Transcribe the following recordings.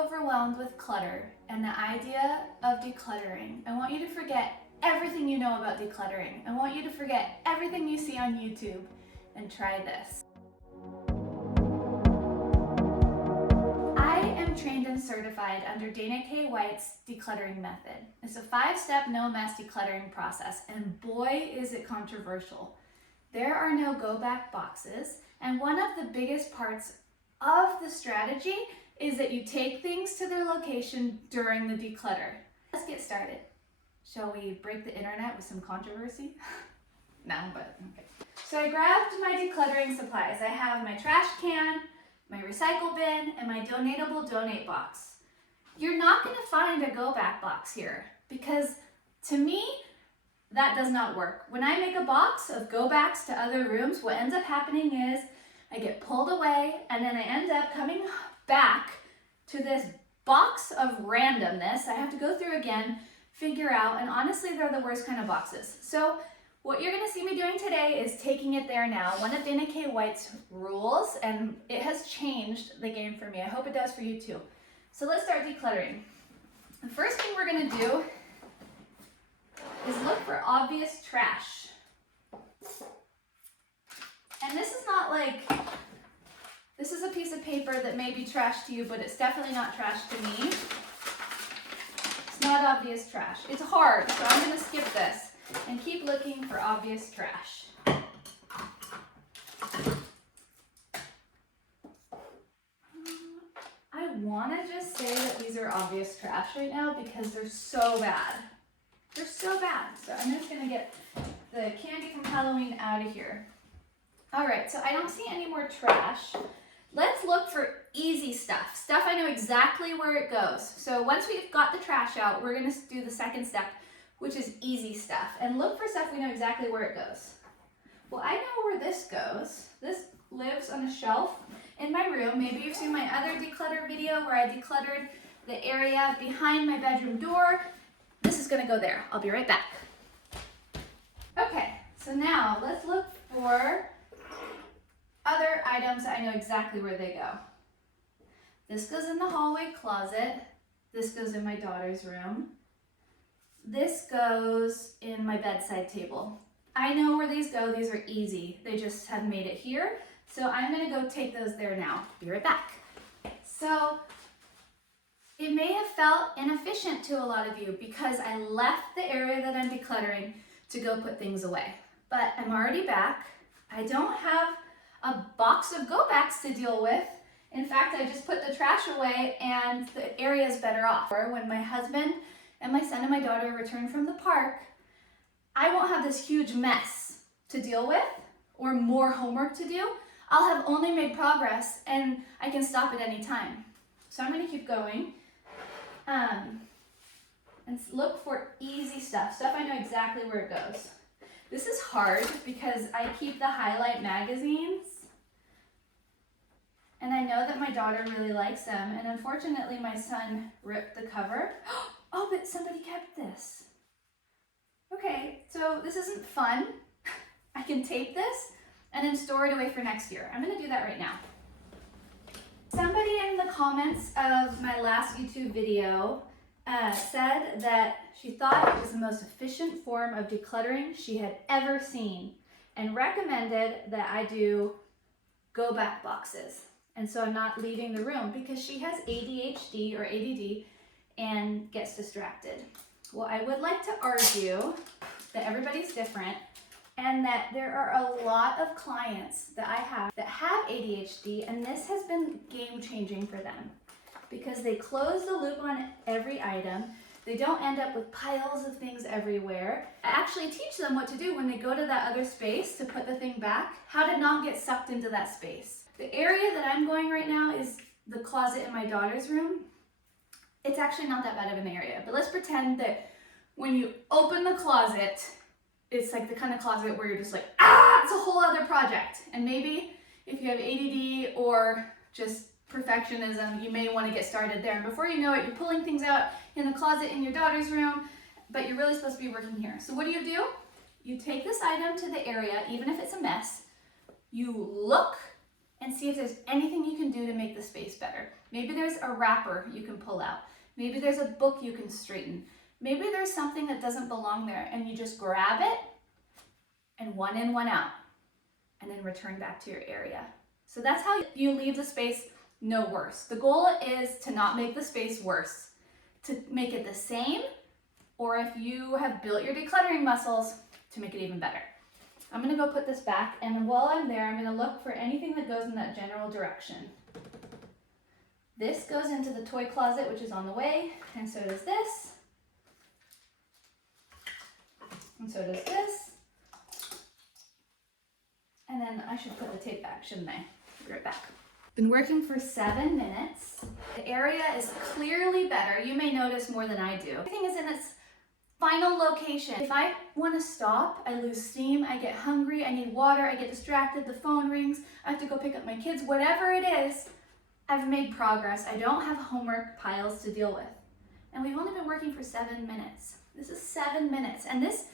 overwhelmed with clutter and the idea of decluttering, I want you to forget everything you know about decluttering. I want you to forget everything you see on YouTube and try this. I am trained and certified under Dana K. White's decluttering method. It's a 5-step no-mess decluttering process, and boy is it controversial. There are no go-back boxes, and one of the biggest parts of the strategy is that you take things to their location during the declutter. Let's get started. Shall we break the internet with some controversy? No, but okay. So I grabbed my decluttering supplies. I have my trash can, my recycle bin, and my donatable donate box. You're not going to find a go back box here because to me, that does not work. When I make a box of go backs to other rooms, what ends up happening is I get pulled away and then I end up coming back to this box of randomness. I have to go through again, figure out, and honestly, they're the worst kind of boxes. So what you're gonna see me doing today is taking it there now. One of Dana K. White's rules, and it has changed the game for me. I hope it does for you too. So let's start decluttering. The first thing we're gonna do is look for obvious trash. And this is not like, this is a piece of paper that may be trash to you, but it's definitely not trash to me. It's not obvious trash. It's hard, so I'm gonna skip this and keep looking for obvious trash. I wanna just say that these are obvious trash right now because they're so bad. They're so bad. So I'm just gonna get the candy from Halloween out of here. All right, so I don't see any more trash. Let's look for easy stuff. Stuff I know exactly where it goes. So once we've got the trash out, we're gonna do the second step, which is easy stuff. And look for stuff we know exactly where it goes. Well, I know where this goes. This lives on a shelf in my room. Maybe you've seen my other declutter video where I decluttered the area behind my bedroom door. This is gonna go there. I'll be right back. Okay, so now let's look for other items I know exactly where they go. This goes in the hallway closet. This goes in my daughter's room. This goes in my bedside table. I know where these go. These are easy. They just have made it here. So I'm gonna go take those there now. Be right back. So it may have felt inefficient to a lot of you because I left the area that I'm decluttering to go put things away. But I'm already back. I don't have a box of go backs to deal with. In fact, I just put the trash away and the area is better off. When my husband and my son and my daughter return from the park, I won't have this huge mess to deal with or more homework to do. I'll have only made progress and I can stop at any time. So I'm gonna keep going and look for easy stuff, stuff I know exactly where it goes. This is hard because I keep the highlight magazines and I know that my daughter really likes them, and unfortunately my son ripped the cover. Oh, but somebody kept this. Okay, so this isn't fun. I can tape this and then store it away for next year. I'm gonna do that right now. Somebody in the comments of my last YouTube video said that she thought it was the most efficient form of decluttering she had ever seen and recommended that I do go back boxes. And so I'm not leaving the room because she has ADHD or ADD and gets distracted. Well, I would like to argue that everybody's different and that there are a lot of clients that I have that have ADHD, and this has been game-changing for them because they close the loop on every item. They don't end up with piles of things everywhere. I actually teach them what to do when they go to that other space to put the thing back, how to not get sucked into that space. The area that I'm going right now is the closet in my daughter's room. It's actually not that bad of an area, but let's pretend that when you open the closet, it's like the kind of closet where you're just like, it's a whole other project. And maybe if you have ADD or just perfectionism, you may want to get started there. And before you know it, you're pulling things out in the closet in your daughter's room, but you're really supposed to be working here. So what do? You take this item to the area, even if it's a mess, you look and see if there's anything you can do to make the space better. Maybe there's a wrapper you can pull out. Maybe there's a book you can straighten. Maybe there's something that doesn't belong there and you just grab it and one in, one out, and then return back to your area. So that's how you leave the space no worse. The goal is to not make the space worse, to make it the same, or if you have built your decluttering muscles, to make it even better. I'm gonna go put this back, and while I'm there, I'm gonna look for anything that goes in that general direction. This goes into the toy closet, which is on the way, and so does this. And so does this. And then I should put the tape back, shouldn't I? Be right back. Been working for 7 minutes. The area is clearly better. You may notice more than I do. Everything is in its final location. If I want to stop, I lose steam, I get hungry, I need water, I get distracted, the phone rings, I have to go pick up my kids, whatever it is, I've made progress. I don't have homework piles to deal with. And we've only been working for 7 minutes. This is 7 minutes. And this,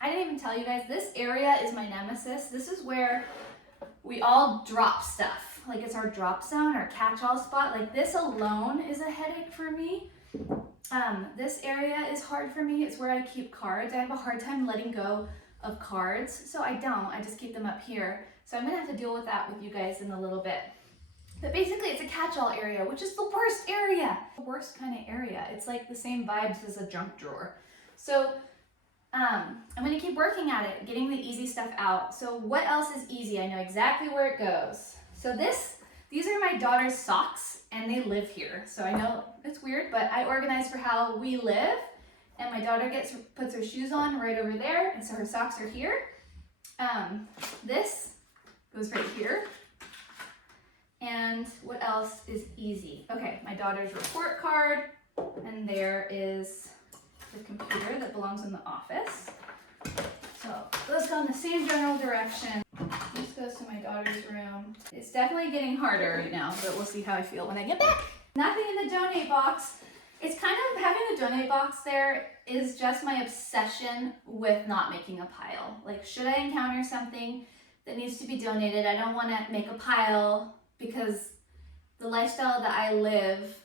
I didn't even tell you guys, this area is my nemesis. This is where we all drop stuff. Like it's our drop zone, our catch-all spot. Like this alone is a headache for me. This area is hard for me. It's where I keep cards. I have a hard time letting go of cards. So I just keep them up here. So I'm gonna have to deal with that with you guys in a little bit. But basically it's a catch-all area, which is the worst area. The worst kind of area. It's like the same vibes as a junk drawer. So I'm gonna keep working at it, getting the easy stuff out. So what else is easy? I know exactly where it goes. So these are my daughter's socks and they live here. So I know it's weird, but I organize for how we live, and my daughter puts her shoes on right over there, and so her socks are here. This goes right here. And what else is easy? Okay, my daughter's report card, and there is the computer that belongs in the office. So those go in the same general direction. This goes to my daughter's room. It's definitely getting harder right now, but we'll see how I feel when I get back. Nothing in the donate box. It's kind of, having the donate box there is just my obsession with not making a pile. Like, should I encounter something that needs to be donated, I don't want to make a pile, because the lifestyle that I live,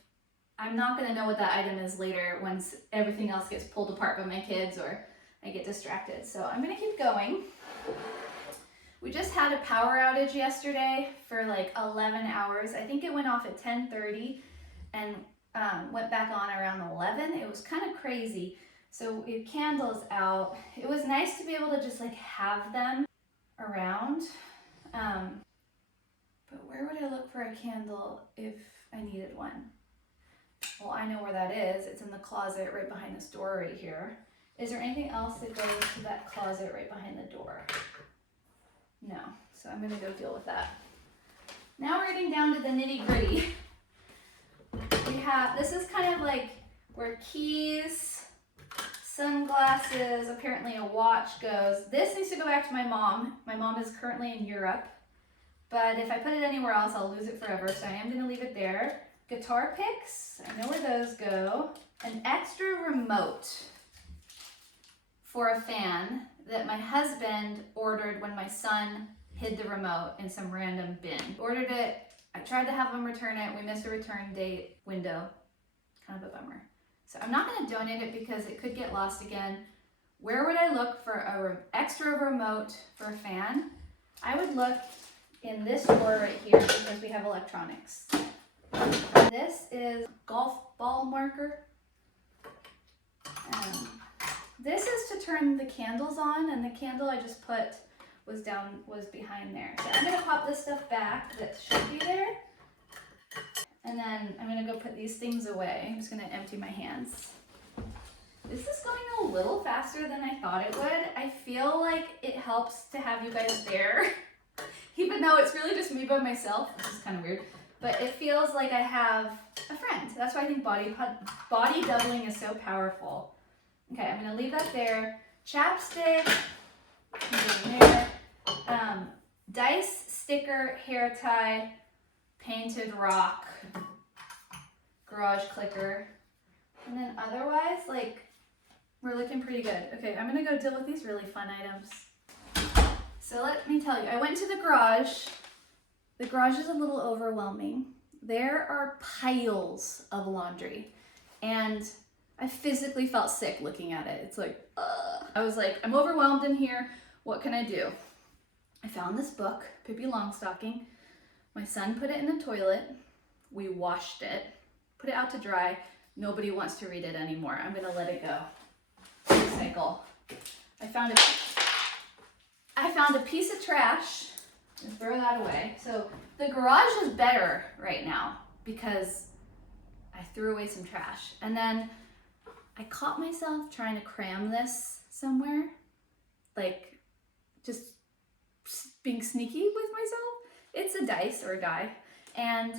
I'm not going to know what that item is later once everything else gets pulled apart by my kids or I get distracted. So I'm going to keep going. We just had a power outage yesterday for like 11 hours. I think it went off at 10:30 and went back on around 11. It was kind of crazy. So we had candles out. It was nice to be able to just like have them around. But where would I look for a candle if I needed one? Well, I know where that is. It's in the closet right behind this door right here. Is there anything else that goes to that closet right behind the door? No, so I'm gonna go deal with that. Now we're getting down to the nitty gritty. This is kind of like where keys, sunglasses, apparently a watch goes. This needs to go back to my mom. My mom is currently in Europe, but if I put it anywhere else, I'll lose it forever, so I am gonna leave it there. Guitar picks, I know where those go. An extra remote for a fan that my husband ordered when my son hid the remote in some random bin. Ordered it, I tried to have him return it, we missed a return date window. Kind of a bummer. So I'm not gonna donate it because it could get lost again. Where would I look for an extra remote for a fan? I would look in this drawer right here because we have electronics. This is golf ball marker. This is to turn the candles on, and the candle I just put was behind there. So I'm gonna pop this stuff back that should be there. And then I'm gonna go put these things away. I'm just gonna empty my hands. This is going a little faster than I thought it would. I feel like it helps to have you guys there. Even though it's really just me by myself, which is kind of weird. But it feels like I have a friend. That's why I think body doubling is so powerful. Okay, I'm gonna leave that there. Chapstick, in there. Dice, sticker, hair tie, painted rock, garage clicker. And then otherwise, like, we're looking pretty good. Okay, I'm gonna go deal with these really fun items. So let me tell you, I went to the garage The garage is a little overwhelming. There are piles of laundry, and I physically felt sick looking at it. It's like, ugh. I was like, I'm overwhelmed in here. What can I do? I found this book, Pippi Longstocking. My son put it in the toilet. We washed it, put it out to dry. Nobody wants to read it anymore. I'm gonna let it go. Recycle. I found a piece of trash and throw that away. So the garage is better right now because I threw away some trash. And then I caught myself trying to cram this somewhere, like just being sneaky with myself. It's a dice or a die. And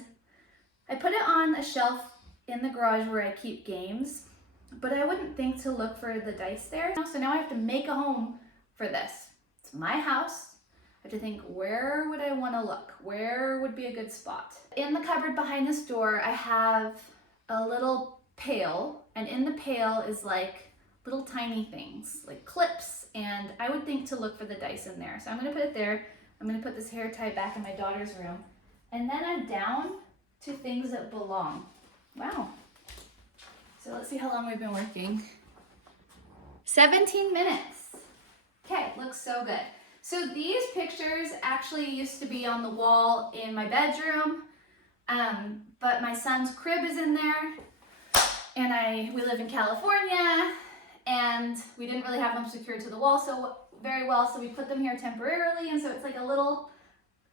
I put it on a shelf in the garage where I keep games, but I wouldn't think to look for the dice there. So now I have to make a home for this. It's my house. I have to think, where would I want to look? Where would be a good spot? In the cupboard behind this door, I have a little pail, and in the pail is like little tiny things, like clips, and I would think to look for the dice in there. So I'm gonna put it there. I'm gonna put this hair tie back in my daughter's room, and then I'm down to things that belong. Wow. So let's see how long we've been working. 17 minutes. Okay, looks so good. So these pictures actually used to be on the wall in my bedroom, but my son's crib is in there, and we live in California, and we didn't really have them secured to the wall very well, so we put them here temporarily, and so it's like a little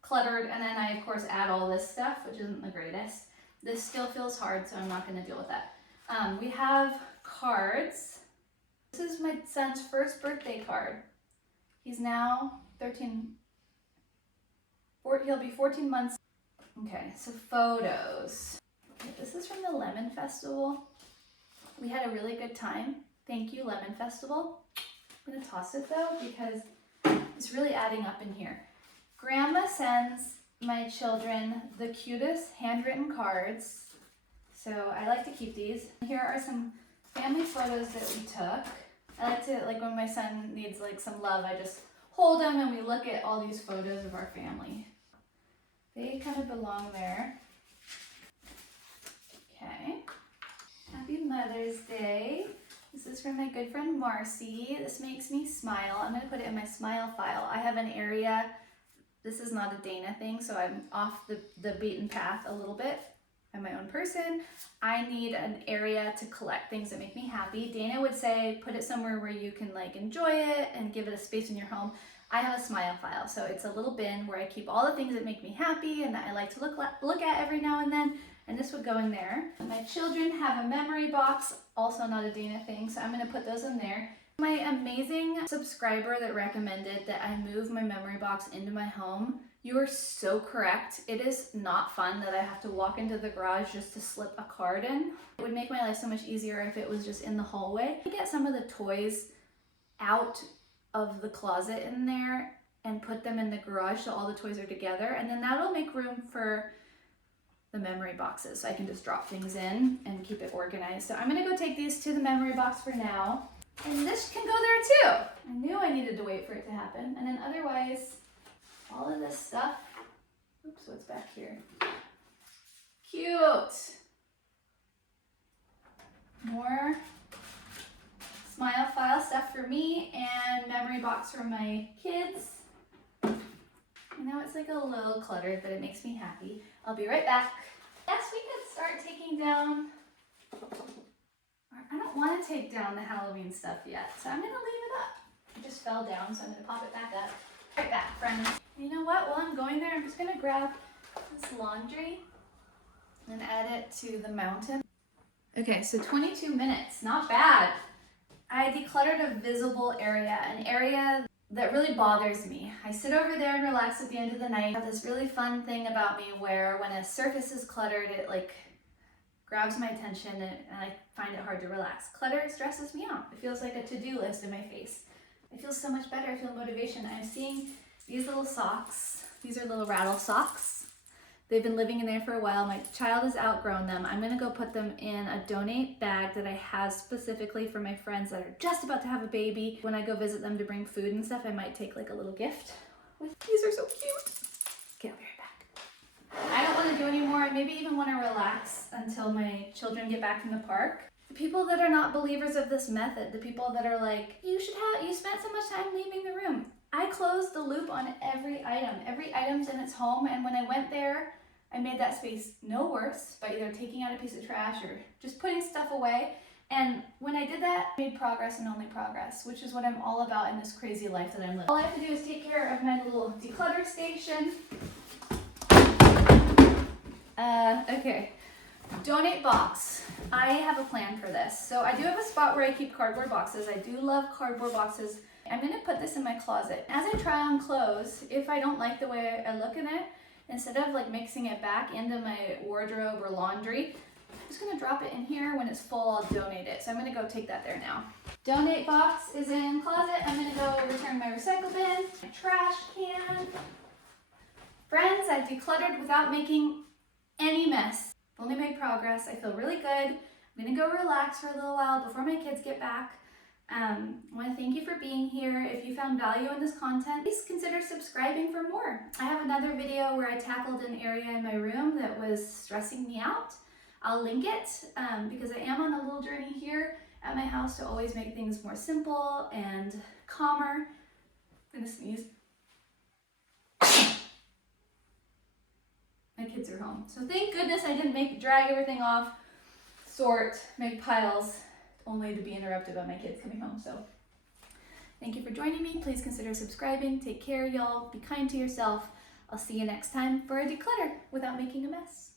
cluttered, and then I of course add all this stuff, which isn't the greatest. This still feels hard, so I'm not going to deal with that. We have cards. This is my son's first birthday card. He's now 13, he'll be 14 months. Okay, so photos. Okay, this is from the Lemon Festival. We had a really good time. Thank you, Lemon Festival. I'm gonna toss it though because it's really adding up in here. Grandma sends my children the cutest handwritten cards. So I like to keep these. Here are some family photos that we took. I like to, like when my son needs like some love, I just hold him and we look at all these photos of our family. They kind of belong there. Okay. Happy Mother's Day. This is from my good friend Marcy. This makes me smile. I'm gonna put it in my smile file. I have an area, this is not a Dana thing, so I'm off the beaten path a little bit. I'm my own person. I need an area to collect things that make me happy. Dana would say, put it somewhere where you can like enjoy it and give it a space in your home. I have a smile file, so it's a little bin where I keep all the things that make me happy and that I like to look at every now and then, and this would go in there. My children have a memory box, also not a Dana thing, so I'm gonna put those in there. My amazing subscriber that recommended that I move my memory box into my home, you are so correct. It is not fun that I have to walk into the garage just to slip a card in. It would make my life so much easier if it was just in the hallway. I get some of the toys out of the closet in there and put them in the garage so all the toys are together, and then that'll make room for the memory boxes so I can just drop things in and keep it organized. So I'm gonna go take these to the memory box for now, and this can go there too. I knew I needed to wait for it to happen, and then otherwise all of this stuff, oops, what's back here? Cute. More smile file stuff for me and memory box for my kids. I know it's like a little cluttered, but it makes me happy. I'll be right back. Yes, we could start taking down, I don't want to take down the Halloween stuff yet, so I'm gonna leave it up. It just fell down, so I'm gonna pop it back up. Right back, friends. You know what, while I'm going there, I'm just gonna grab this laundry and add it to the mountain. Okay, so 22 minutes, not bad. I decluttered a visible area, an area that really bothers me. I sit over there and relax at the end of the night. I have this really fun thing about me where when a surface is cluttered, it like grabs my attention and I find it hard to relax. Clutter stresses me out. It feels like a to-do list in my face. I feel so much better. I feel motivation. I'm seeing these little socks. These are little rattle socks. They've been living in there for a while. My child has outgrown them. I'm gonna go put them in a donate bag that I have specifically for my friends that are just about to have a baby. When I go visit them to bring food and stuff, I might take like a little gift. These are so cute. Okay, I'll be right back. I don't want to do anymore. I maybe even want to relax until my children get back from the park. The people that are not believers of this method, the people that are like, you spent so much time leaving the room. I closed the loop on every item. Every item's in its home, and when I went there, I made that space no worse by either taking out a piece of trash or just putting stuff away. And when I did that, I made progress and only progress, which is what I'm all about in this crazy life that I'm living. All I have to do is take care of my little declutter station. Okay, donate box. I have a plan for this. So I do have a spot where I keep cardboard boxes. I do love cardboard boxes. I'm gonna put this in my closet. As I try on clothes, if I don't like the way I look in it, instead of like mixing it back into my wardrobe or laundry, I'm just gonna drop it in here. When it's full, I'll donate it. So I'm gonna go take that there now. Donate box is in closet. I'm gonna go return my recycle bin, my trash can. Friends, I've decluttered without making any mess. I've only made progress. I feel really good. I'm gonna go relax for a little while before my kids get back. I want to thank you for being here. If you found value in this content, please consider subscribing for more. I have another video where I tackled an area in my room that was stressing me out. I'll link it because I am on a little journey here at my house to always make things more simple and calmer. I'm gonna sneeze. My kids are home. So thank goodness I didn't drag everything off, sort, make piles, only to be interrupted by my kids coming home. So thank you for joining me. Please consider subscribing. Take care, y'all. Be kind to yourself. I'll see you next time for a declutter without making a mess.